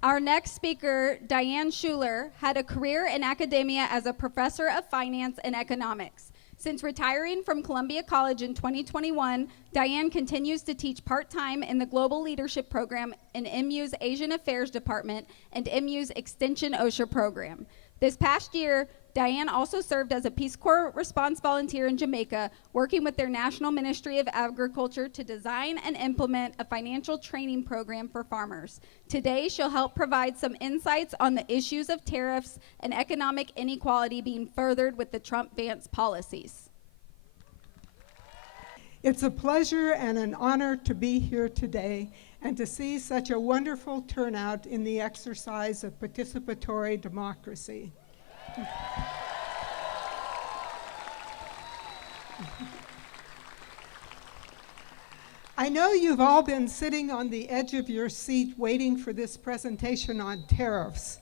Our next speaker, Diane Suhler, had a career in academia as a professor of finance and economics. Since retiring from Columbia College in 2021, Diane continues to teach part-time in the Global Leadership Program in MU's Asian Affairs Department and MU's Extension OSHA program. This past year, Diane also served as a Peace Corps response volunteer in Jamaica, working with their National Ministry of Agriculture to design and implement a financial training program for farmers. Today, she'll help provide some insights on the issues of tariffs and economic inequality being furthered with the Trump-Vance policies. It's a pleasure and an honor to be here today and to see such a wonderful turnout in the exercise of participatory democracy. I know you've all been sitting on the edge of your seat waiting for this presentation on tariffs.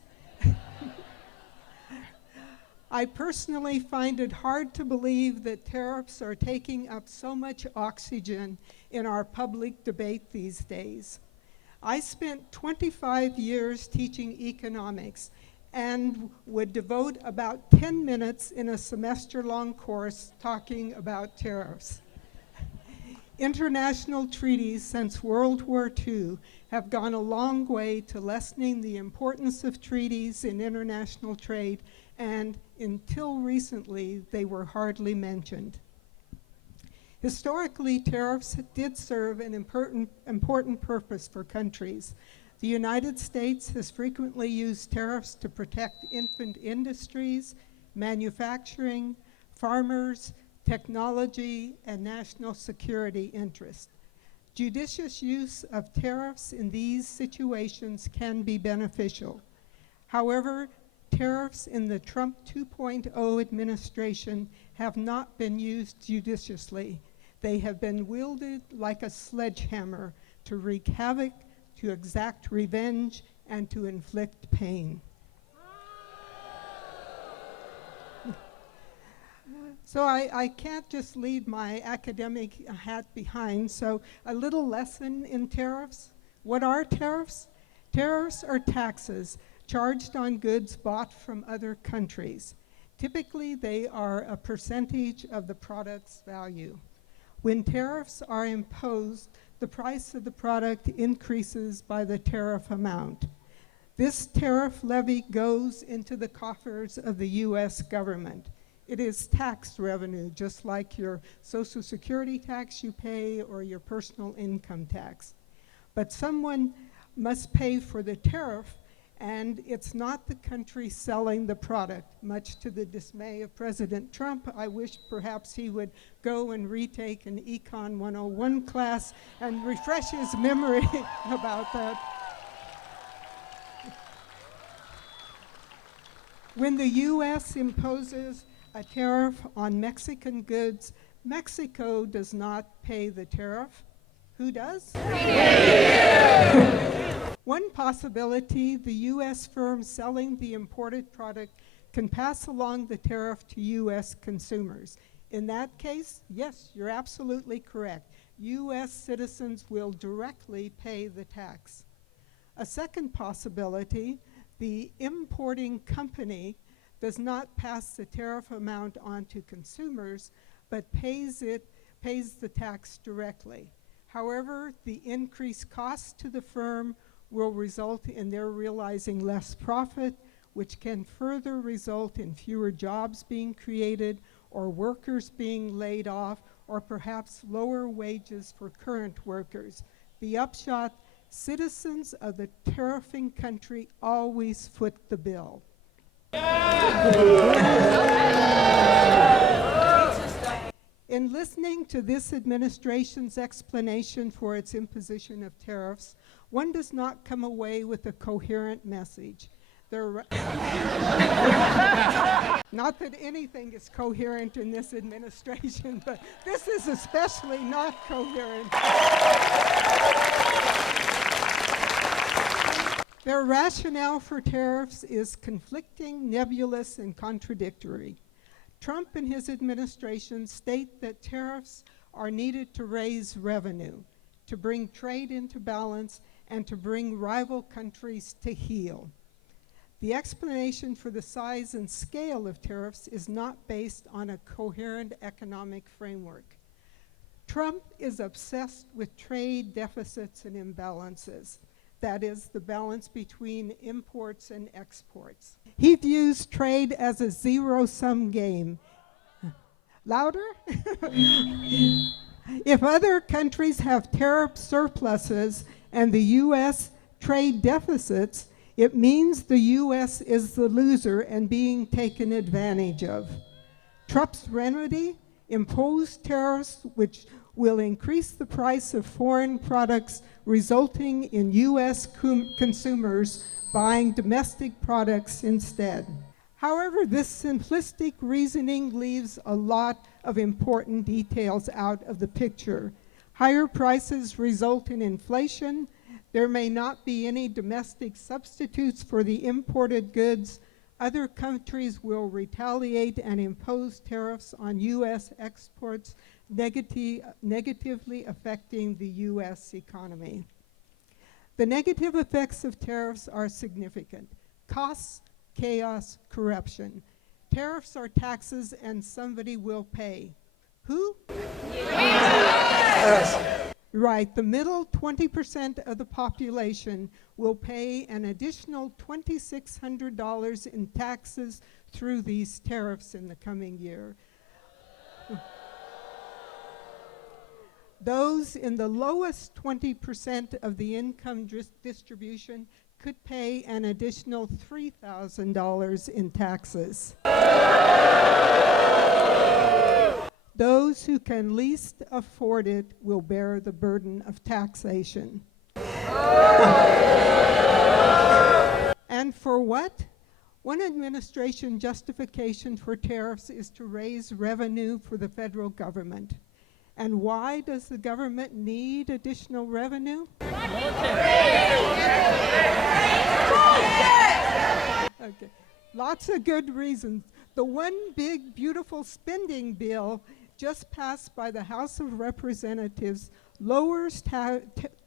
I personally find it hard to believe that tariffs are taking up so much oxygen in our public debate these days. I spent 25 years teaching economics and would devote about 10 minutes in a semester-long course talking about tariffs. International treaties since World War II have gone a long way to lessening the importance of treaties in international trade, and until recently, they were hardly mentioned. Historically, tariffs did serve an important purpose for countries. The United States has frequently used tariffs to protect infant industries, manufacturing, farmers, technology, and national security interests. Judicious use of tariffs in these situations can be beneficial. However, tariffs in the Trump 2.0 administration have not been used judiciously. They have been wielded like a sledgehammer to wreak havoc, to exact revenge, and to inflict pain. So I can't just leave my academic hat behind, so a little lesson in tariffs. What are tariffs? Tariffs are taxes charged on goods bought from other countries. Typically, they are a percentage of the product's value. When tariffs are imposed, the price of the product increases by the tariff amount. This tariff levy goes into the coffers of the U.S. government. It is tax revenue, just like your Social Security tax you pay or your personal income tax. But someone must pay for the tariff, and it's not the country selling the product. Much to the dismay of President Trump, I wish perhaps he would go and retake an Econ 101 class and refresh his memory about that. When the U.S. imposes a tariff on Mexican goods, Mexico does not pay the tariff. Who does? One possibility, the U.S. firm selling the imported product can pass along the tariff to U.S. consumers. In that case, yes, you're absolutely correct. U.S. citizens will directly pay the tax. A second possibility, the importing company does not pass the tariff amount on to consumers, but pays the tax directly. However, the increased costs to the firm will result in their realizing less profit, which can further result in fewer jobs being created or workers being laid off, or perhaps lower wages for current workers. The upshot, citizens of the tariffing country always foot the bill. In listening to this administration's explanation for its imposition of tariffs, one does not come away with a coherent message. Not that anything is coherent in this administration, but this is especially not coherent. Their rationale for tariffs is conflicting, nebulous, and contradictory. Trump and his administration state that tariffs are needed to raise revenue, to bring trade into balance, and to bring rival countries to heel. The explanation for the size and scale of tariffs is not based on a coherent economic framework. Trump is obsessed with trade deficits and imbalances. That is, the balance between imports and exports. He views trade as a zero-sum game. Louder? If other countries have tariff surpluses and the U.S. trade deficits, it means the U.S. is the loser and being taken advantage of. Trump's remedy? Impose tariffs which will increase the price of foreign products, resulting in U.S. consumers buying domestic products instead. However, this simplistic reasoning leaves a lot of important details out of the picture. Higher prices result in inflation. There may not be any domestic substitutes for the imported goods. Other countries will retaliate and impose tariffs on U.S. exports, negatively affecting the U.S. economy. The negative effects of tariffs are significant. Costs, chaos, corruption. Tariffs are taxes and somebody will pay. Who? Yes. Right, the middle 20% of the population will pay an additional $2,600 in taxes through these tariffs in the coming year. Those in the lowest 20% of the income distribution could pay an additional $3,000 in taxes. Those who can least afford it will bear the burden of taxation. And for what? One administration justification for tariffs is to raise revenue for the federal government. And why does the government need additional revenue? Okay, lots of good reasons. The one big, beautiful spending bill just passed by the House of Representatives lowers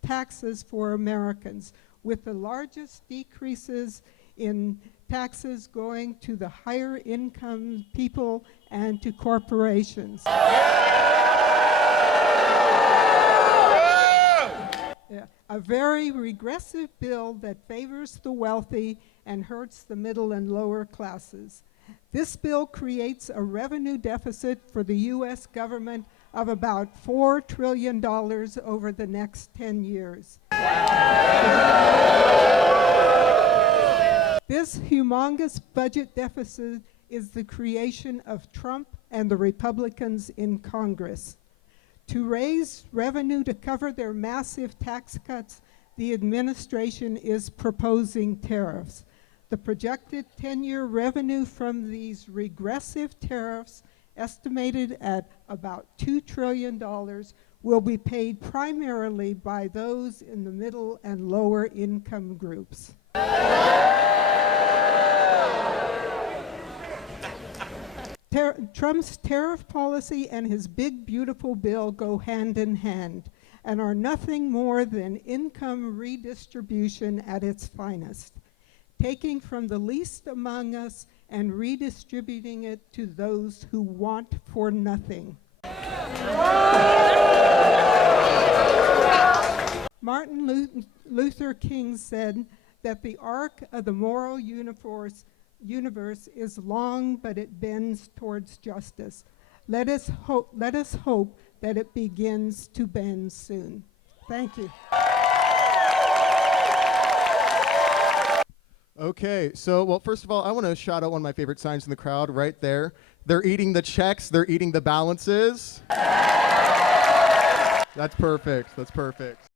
taxes for Americans, with the largest decreases in taxes going to the higher income people and to corporations. Yeah, a very regressive bill that favors the wealthy and hurts the middle and lower classes. This bill creates a revenue deficit for the U.S. government of about $4 trillion over the next 10 years. This humongous budget deficit is the creation of Trump and the Republicans in Congress. To raise revenue to cover their massive tax cuts, the administration is proposing tariffs. The projected 10-year revenue from these regressive tariffs, estimated at about $2 trillion, will be paid primarily by those in the middle and lower income groups. Trump's tariff policy and his big, beautiful bill go hand in hand and are nothing more than income redistribution at its finest, taking from the least among us and redistributing it to those who want for nothing. Martin Luther King said that the arc of the moral universe is long, but it bends towards justice. Let us hope that it begins to bend soon. Thank you. Okay, so, well, first of all, I want to shout out one of my favorite signs in the crowd right there. They're eating the checks. They're eating the balances. That's perfect. That's perfect.